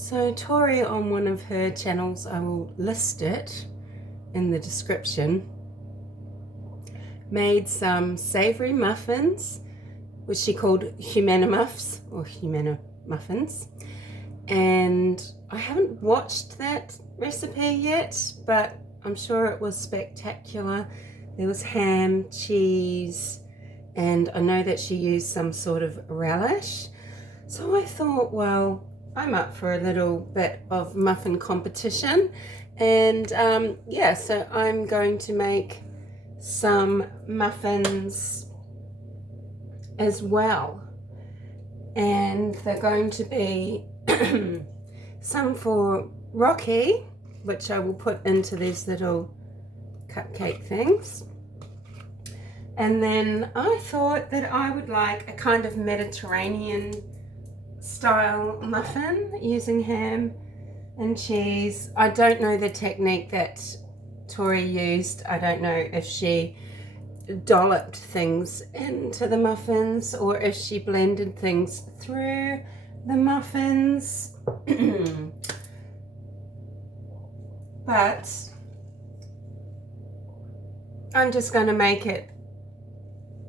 So Tori, on one of her channels, I will list it in the description, made some savoury muffins, which she called Humanimuffs or Humanimuffins. And I haven't watched that recipe yet, but I'm sure it was spectacular. There was ham, cheese, and I know that she used some sort of relish. So I thought, well, I'm up for a little bit of muffin competition, and yeah, so I'm going to make some muffins as well, and they're going to be some for Rocky, which I will put into these little cupcake things. And then I thought that I would like a kind of Mediterranean style muffin using ham and cheese. I don't know the technique that Tori used. I don't know if she dolloped things into the muffins or if she blended things through the muffins. But I'm just going to make it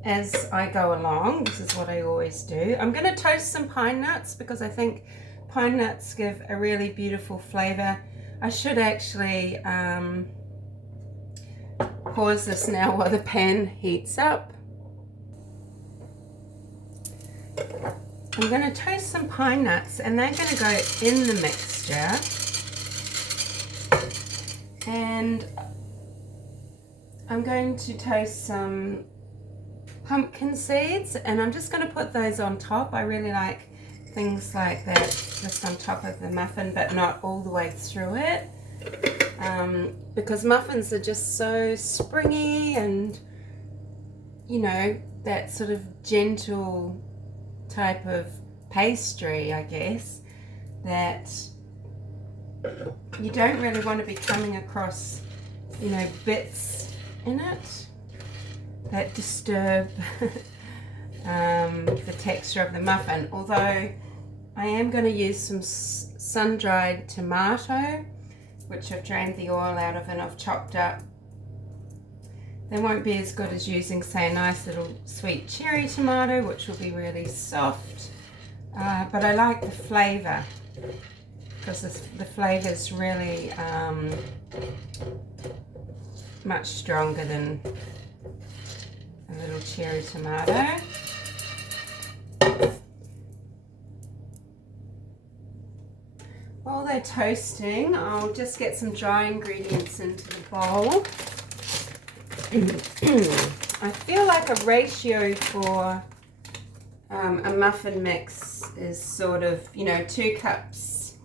as I go along. This is what I always do. I'm going to toast some pine nuts because I think pine nuts give a really beautiful flavour. I should actually pause this now while the pan heats up. I'm going to toast some pine nuts and they're going to go in the mixture. And I'm going to toast some pumpkin seeds, and I'm just going to put those on top. I really like things like that, just on top of the muffin, but not all the way through it, because muffins are just so springy and, you know, that sort of gentle type of pastry, I guess, that you don't really want to be coming across, you know, bits in it that disturb the texture of the muffin. Although I am going to use some sun-dried tomato, which I've drained the oil out of and I've chopped up. They won't be as good as using, say, a nice little sweet cherry tomato, which will be really soft. But I like the flavour, because the flavour is really much stronger than a little cherry tomato. While they're toasting, I'll just get some dry ingredients into the bowl. I feel like a ratio for a muffin mix is sort of, you know, 2 cups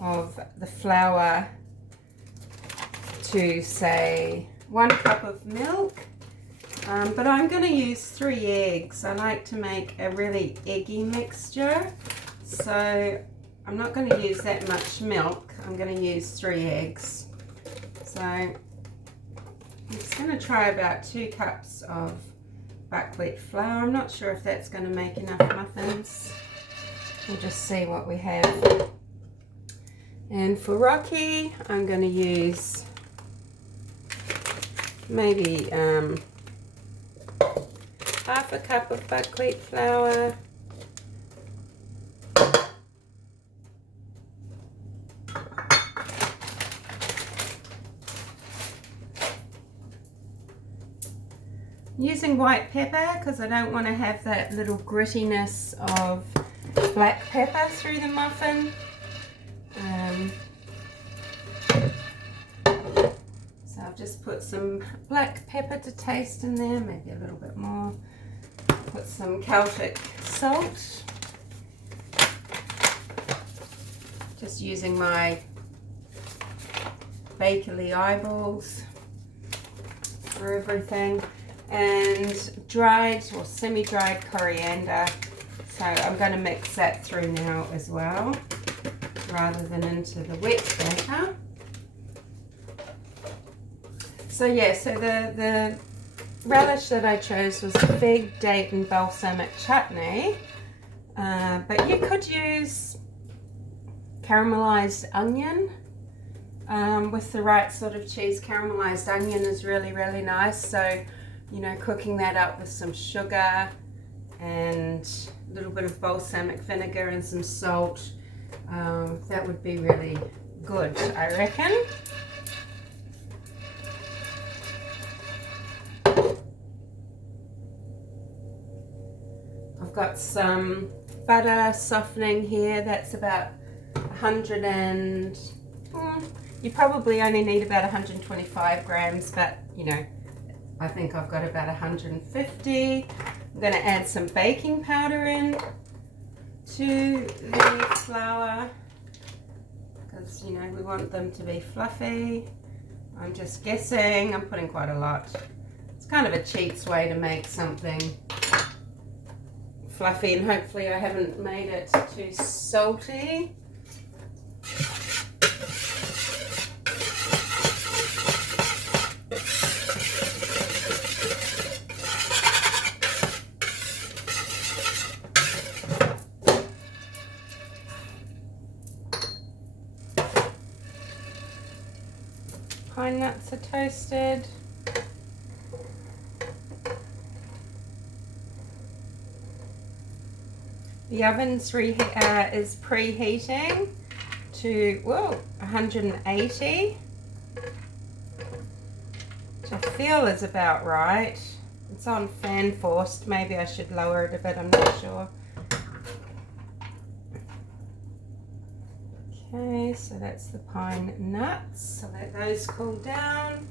of the flour to, say, 1 cup of milk, but I'm going to use 3 eggs. I like to make a really eggy mixture, so I'm not going to use that much milk. I'm going to use 3 eggs. So I'm just going to try about 2 cups of buckwheat flour. I'm not sure if that's going to make enough muffins. We'll just see what we have. And for Rocky, I'm going to use maybe half a cup of buckwheat flour, using white pepper because I don't want to have that little grittiness of black pepper through the muffin. So I've just put some black pepper to taste in there, maybe a little bit more. Put some Celtic salt. Just using my bakerly eyeballs for everything. And dried or semi-dried coriander. So I'm going to mix that through now as well, rather than into the wet batter. So yeah, so the relish that I chose was the fig, date and balsamic chutney. But you could use caramelized onion with the right sort of cheese. Caramelized onion is really, really nice. So, you know, cooking that up with some sugar and a little bit of balsamic vinegar and some salt, that would be really good, I reckon. I've got some butter softening here. That's about 100 and you probably only need about 125 grams, but you know, I think I've got about 150. I'm going to add some baking powder in to the flour because, you know, we want them to be fluffy. I'm just guessing. I'm putting quite a lot. It's kind of a cheats way to make something fluffy, and hopefully I haven't made it too salty. Pine nuts are toasted. The oven's is preheating to 180, which I feel is about right. It's on fan forced. Maybe I should lower it a bit, I'm not sure. Okay, so that's the pine nuts. So let those cool down.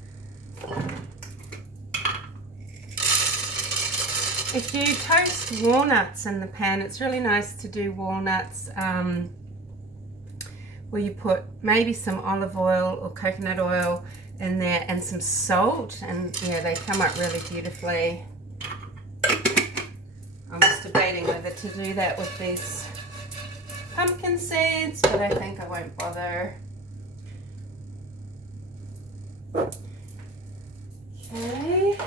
If you toast walnuts in the pan, it's really nice to do walnuts where you put maybe some olive oil or coconut oil in there and some salt, and yeah, they come up really beautifully. I was debating whether to do that with these pumpkin seeds, but I think I won't bother. Okay.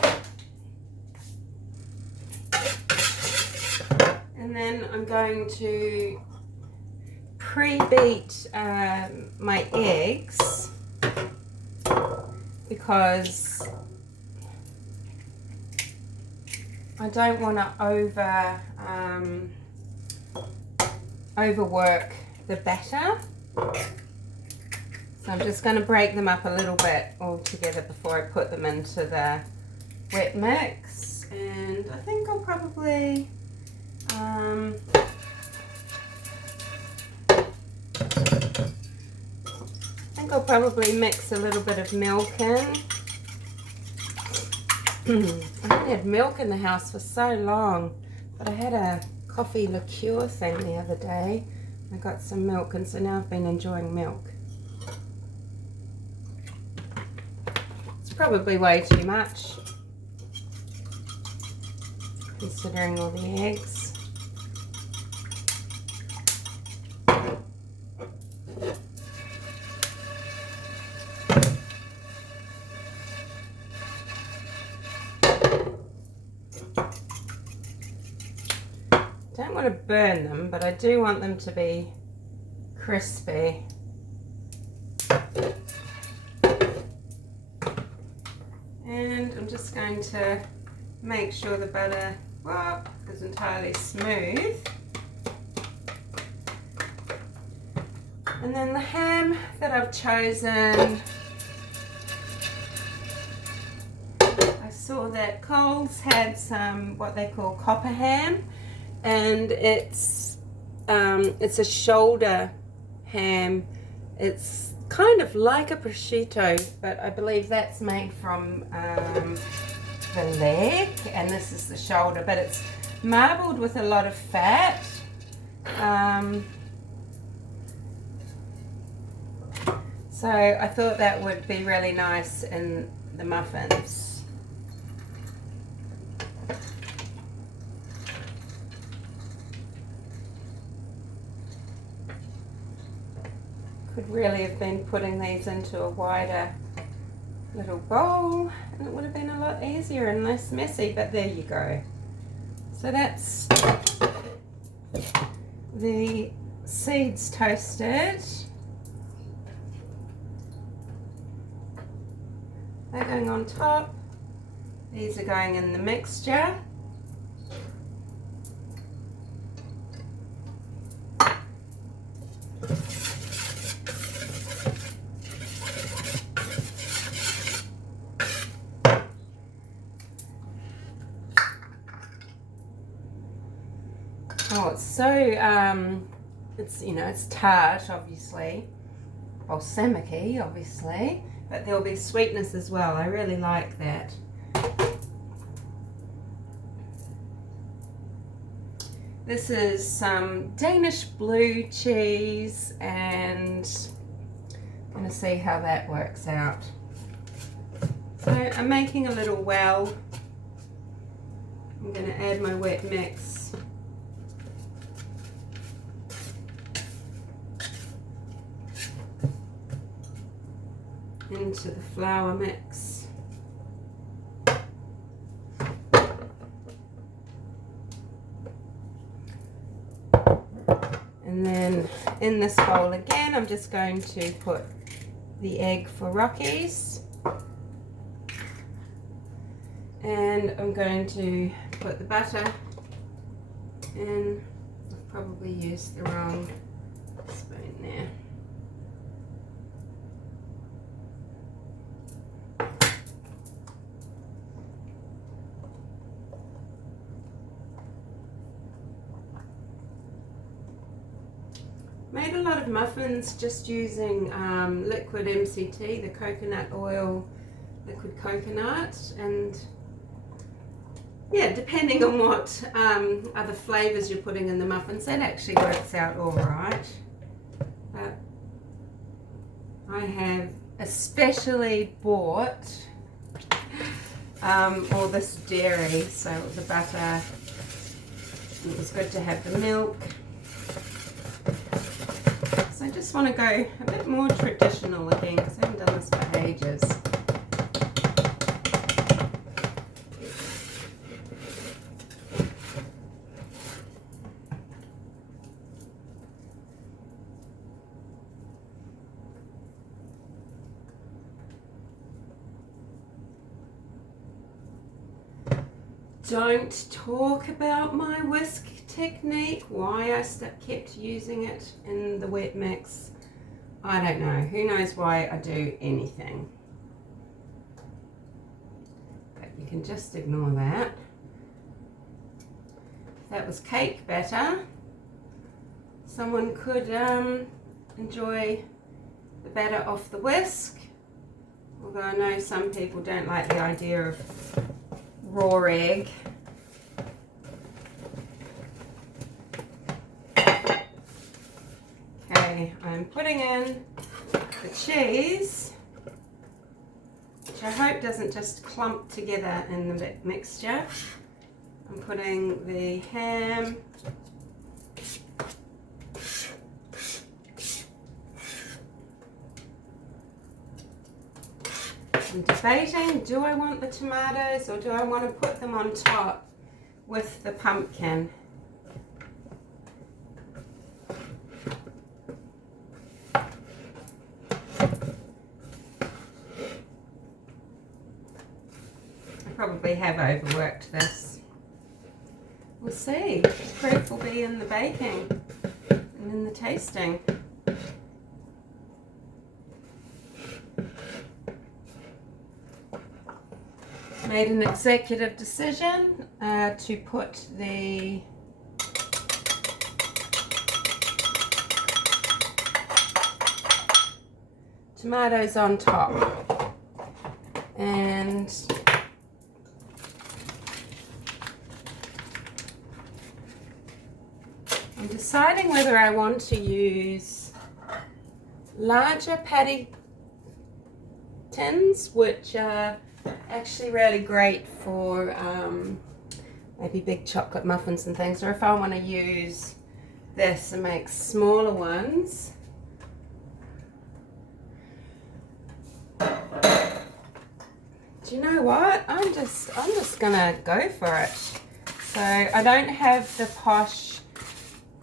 And then I'm going to pre-beat my eggs because I don't want to overwork the batter. So I'm just going to break them up a little bit all together before I put them into the wet mix. And I think I'll probably mix a little bit of milk in. I haven't had milk in the house for so long, but I had a coffee liqueur thing the other day. I got some milk, and so now I've been enjoying milk. It's probably way too much, considering all the eggs. Don't want to burn them, but I do want them to be crispy. And I'm just going to make sure the butter is entirely smooth. And then the ham that I've chosen, I saw that Coles had some what they call copper ham, and it's a shoulder ham. It's kind of like a prosciutto, but I believe that's made from the leg, and this is the shoulder, but it's marbled with a lot of fat. So I thought that would be really nice in the muffins. Could really have been putting these into a wider little bowl, and it would have been a lot easier and less messy, but there you go. So that's the seeds toasted. They're going on top. These are going in the mixture. Oh, it's so, it's, you know, it's tart, obviously, balsamic-y, obviously, but there'll be sweetness as well. I really like that. This is some Danish blue cheese, and I'm going to see how that works out. So I'm making a little well. I'm going to add my wet mix. Into the flour mix. And then in this bowl again, I'm just going to put the egg for Rockies. And I'm going to put the butter in. I've probably used the wrong spoon there. Made a lot of muffins just using liquid MCT, the coconut oil, liquid coconut, and yeah, depending on what other flavours you're putting in the muffins, that actually works out all right. But I have especially bought all this dairy, so the butter, it was good to have the milk. So I just want to go a bit more traditional again because I haven't done this for ages. Don't talk about my whisk technique, why I kept using it in the wet mix. I don't know. Who knows why I do anything. But you can just ignore that. If that was cake batter, someone could enjoy the batter off the whisk. Although I know some people don't like the idea of raw egg. Okay, I'm putting in the cheese, which I hope doesn't just clump together in the mixture. I'm putting the ham, I'm debating, do I want the tomatoes or do I want to put them on top with the pumpkin? I probably have overworked this. We'll see. The proof will be in the baking and in the tasting. Made an executive decision to put the tomatoes on top, and I'm deciding whether I want to use larger patty tins, which are actually really great for maybe big chocolate muffins and things, or if I want to use this and make smaller ones. Do you know what? I'm just gonna go for it. So I don't have the posh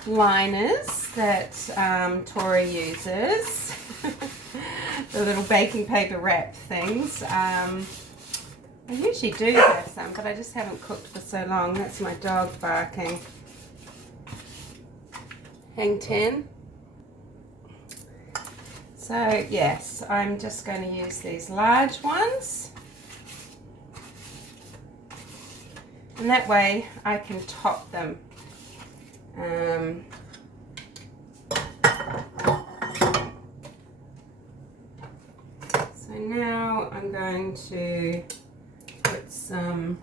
liners that Tori uses. The little baking paper wrap things. I usually do have some, but I just haven't cooked for so long. That's my dog barking. Hang 10. So yes, I'm just going to use these large ones. And that way I can top them. So now I'm going to put some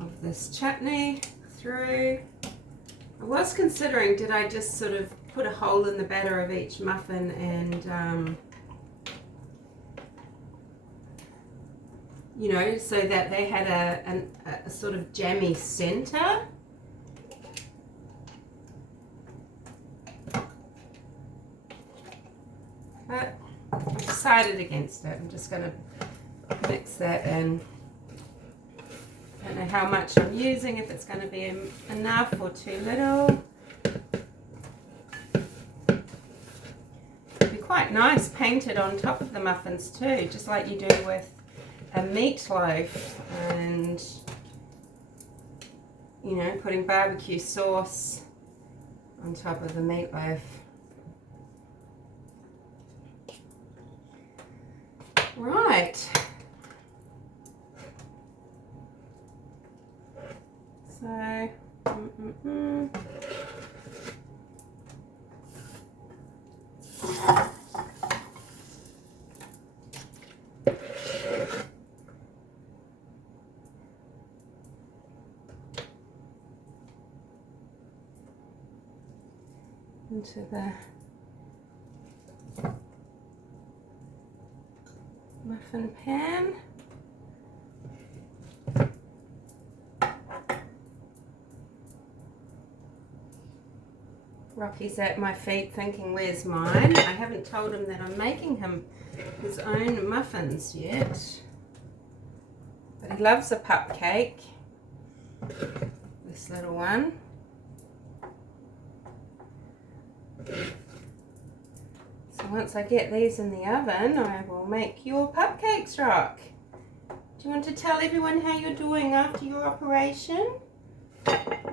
of this chutney through. I was considering, did I just sort of put a hole in the batter of each muffin and you know, so that they had a sort of jammy center. But I decided against it. I'm just going to mix that in. I don't know how much I'm using, if it's going to be enough or too little. It'd be quite nice painted on top of the muffins too, just like you do with a meatloaf, and you know, putting barbecue sauce on top of the meatloaf. Right. So, into the muffin pan. Rocky's at my feet thinking, where's mine? I haven't told him that I'm making him his own muffins yet. But he loves a pupcake. This little one. So once I get these in the oven, I will make your pupcakes, Rock. Do you want to tell everyone how you're doing after your operation?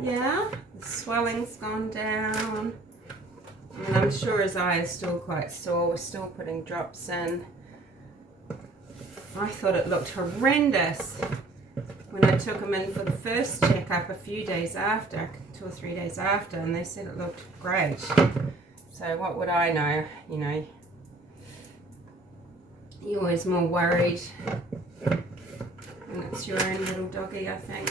Yeah, the swelling's gone down. And I'm sure his eye is still quite sore. We're still putting drops in. I thought it looked horrendous when I took him in for the first checkup a few days after, 2 or 3 days after, and they said it looked great. So what would I know, you know? You're always more worried when it's your own little doggy, I think.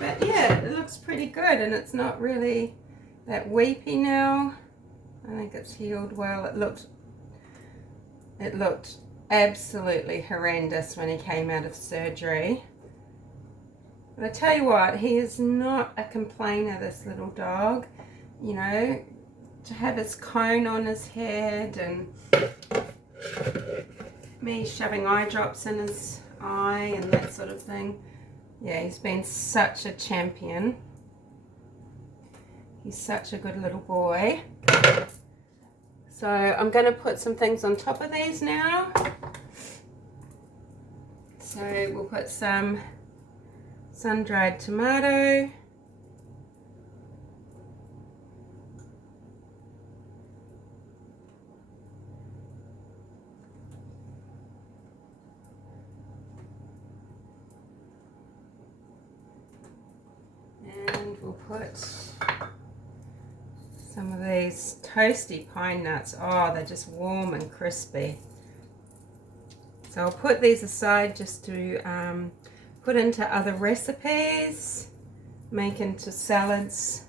But yeah, it looks pretty good, and it's not really that weepy now. I think it's healed well. It looked absolutely horrendous when he came out of surgery. But I tell you what, he is not a complainer, this little dog. You know, to have his cone on his head and me shoving eye drops in his eye and that sort of thing. Yeah, he's been such a champion. He's such a good little boy. So I'm going to put some things on top of these now. So we'll put some sun-dried tomato. And we'll put some of these toasty pine nuts. Oh, they're just warm and crispy. So I'll put these aside just to put into other recipes, make into salads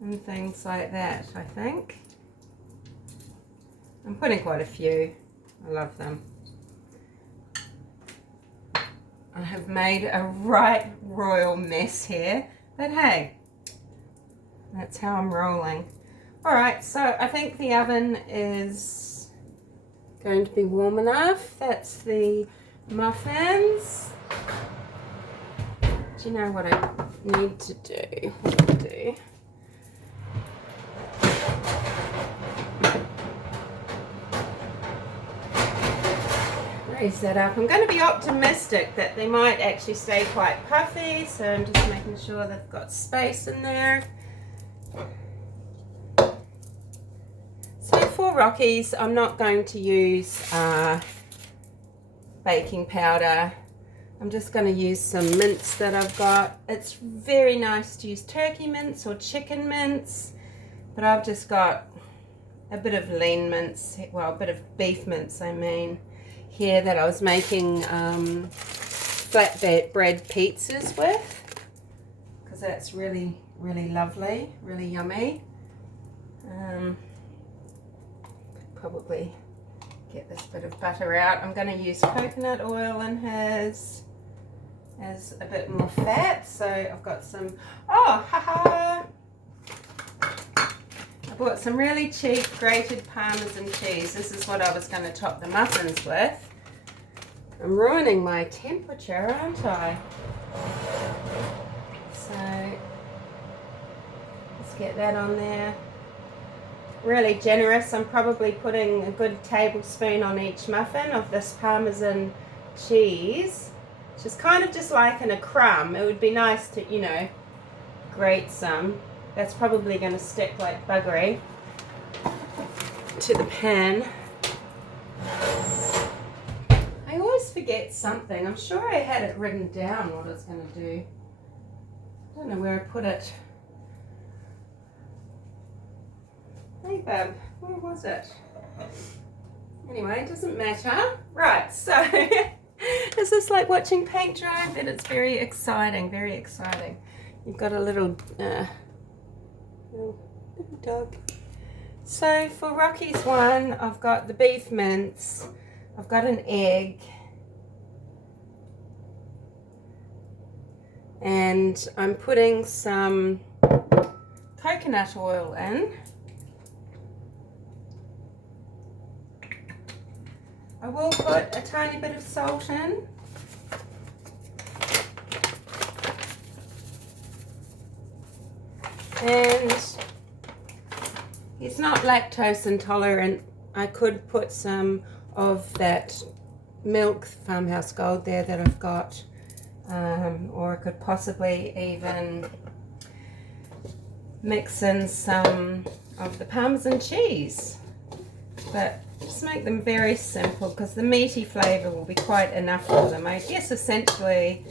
and things like that, I think. I'm putting quite a few. I love them. I have made a right royal mess here, but hey, that's how I'm rolling. Alright, so I think the oven is going to be warm enough. That's the muffins. Do you know what I need to do? What I'll do? Raise that up. I'm going to be optimistic that they might actually stay quite puffy, so I'm just making sure they've got space in there. So for Rockies, I'm not going to use baking powder. I'm just going to use some mince that I've got. It's very nice to use turkey mince or chicken mince, but I've just got a bit of lean mince, well, a bit of beef mince, I mean, here that I was making flatbread pizzas with, because that's really, really lovely, really yummy. Probably get this bit of butter out. I'm going to use coconut oil in his as a bit more fat. So I've got some, oh, haha, I bought some really cheap grated Parmesan cheese. This is what I was going to top the muffins with. I'm ruining my temperature, aren't I? So let's get that on there. Really generous. I'm probably putting a good tablespoon on each muffin of this Parmesan cheese, which is kind of just like in a crumb. It would be nice to, you know, grate some. That's probably going to stick like buggery to the pan. I always forget something. I'm sure I had it written down what I was going to do. I don't know where I put it. Hey bub, where was it? Anyway, it doesn't matter. Right, so is this like watching paint dry? But it's very exciting, very exciting. You've got a little dog. So for Rocky's one, I've got the beef mince, I've got an egg, and I'm putting some coconut oil in. I will put a tiny bit of salt in. And he's not lactose intolerant. I could put some of that milk Farmhouse Gold there that I've got, or I could possibly even mix in some of the Parmesan cheese. But just make them very simple, because the meaty flavour will be quite enough for them. I guess essentially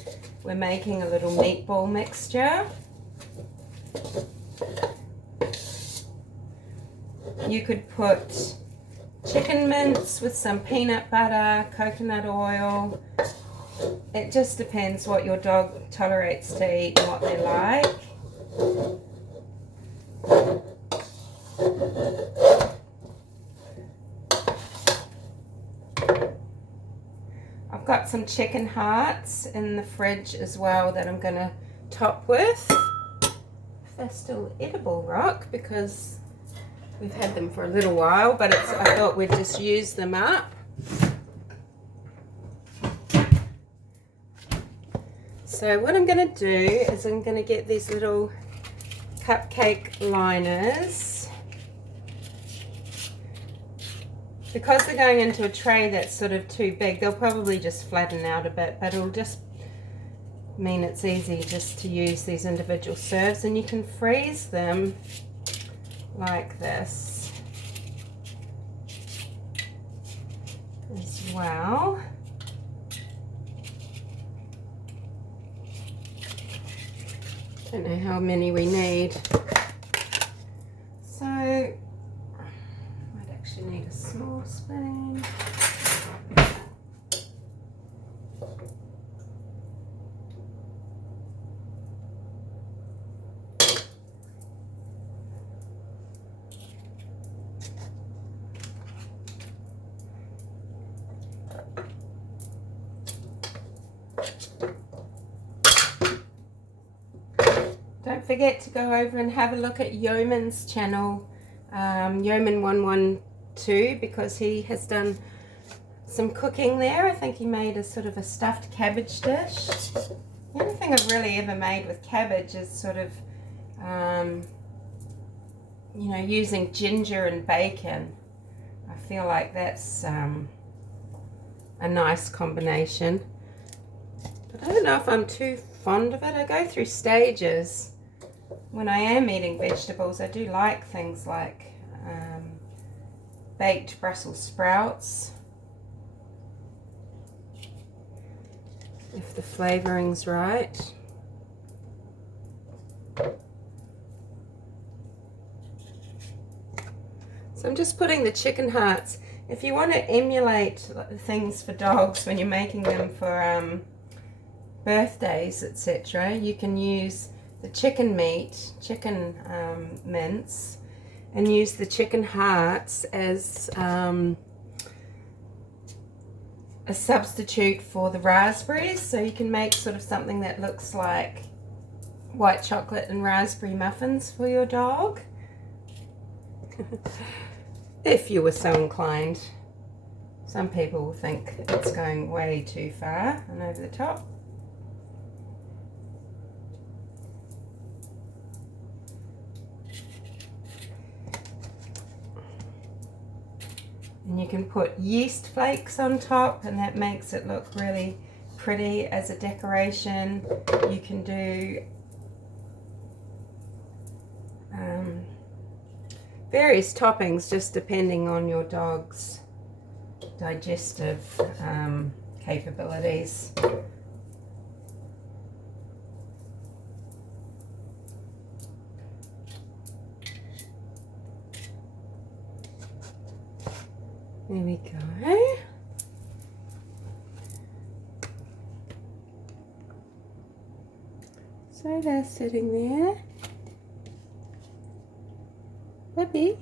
we're making a little meatball mixture. You could put chicken mince with some peanut butter, coconut oil. It just depends what your dog tolerates to eat and what they like. I've got some chicken hearts in the fridge as well that I'm going to top with. If they're still edible, Rock, because we've had them for a little while, but I thought we'd just use them up. So what I'm going to do is I'm going to get these little cupcake liners. Because they're going into a tray that's sort of too big, they'll probably just flatten out a bit, but it'll just mean it's easy just to use these individual serves, and you can freeze them like this as well. Don't know how many we need. So might actually need a small spoon. Don't forget to go over and have a look at Yeoman's channel, Yeoman112, because he has done some cooking there. I think he made a sort of a stuffed cabbage dish. The only thing I've really ever made with cabbage is sort of, you know, using ginger and bacon. I feel like that's a nice combination. But I don't know if I'm too fond of it. I go through stages. When I am eating vegetables, I do like things like baked Brussels sprouts, if the flavouring's right. So I'm just putting the chicken hearts. If you want to emulate things for dogs when you're making them for birthdays, etc., you can use the chicken meat, chicken mince, and use the chicken hearts as a substitute for the raspberries. So you can make sort of something that looks like white chocolate and raspberry muffins for your dog. If you were so inclined. Some people will think it's going way too far and over the top. And you can put yeast flakes on top, and that makes it look really pretty as a decoration. You can do various toppings just depending on your dog's digestive capabilities. There we go. So they're sitting there. Puppy.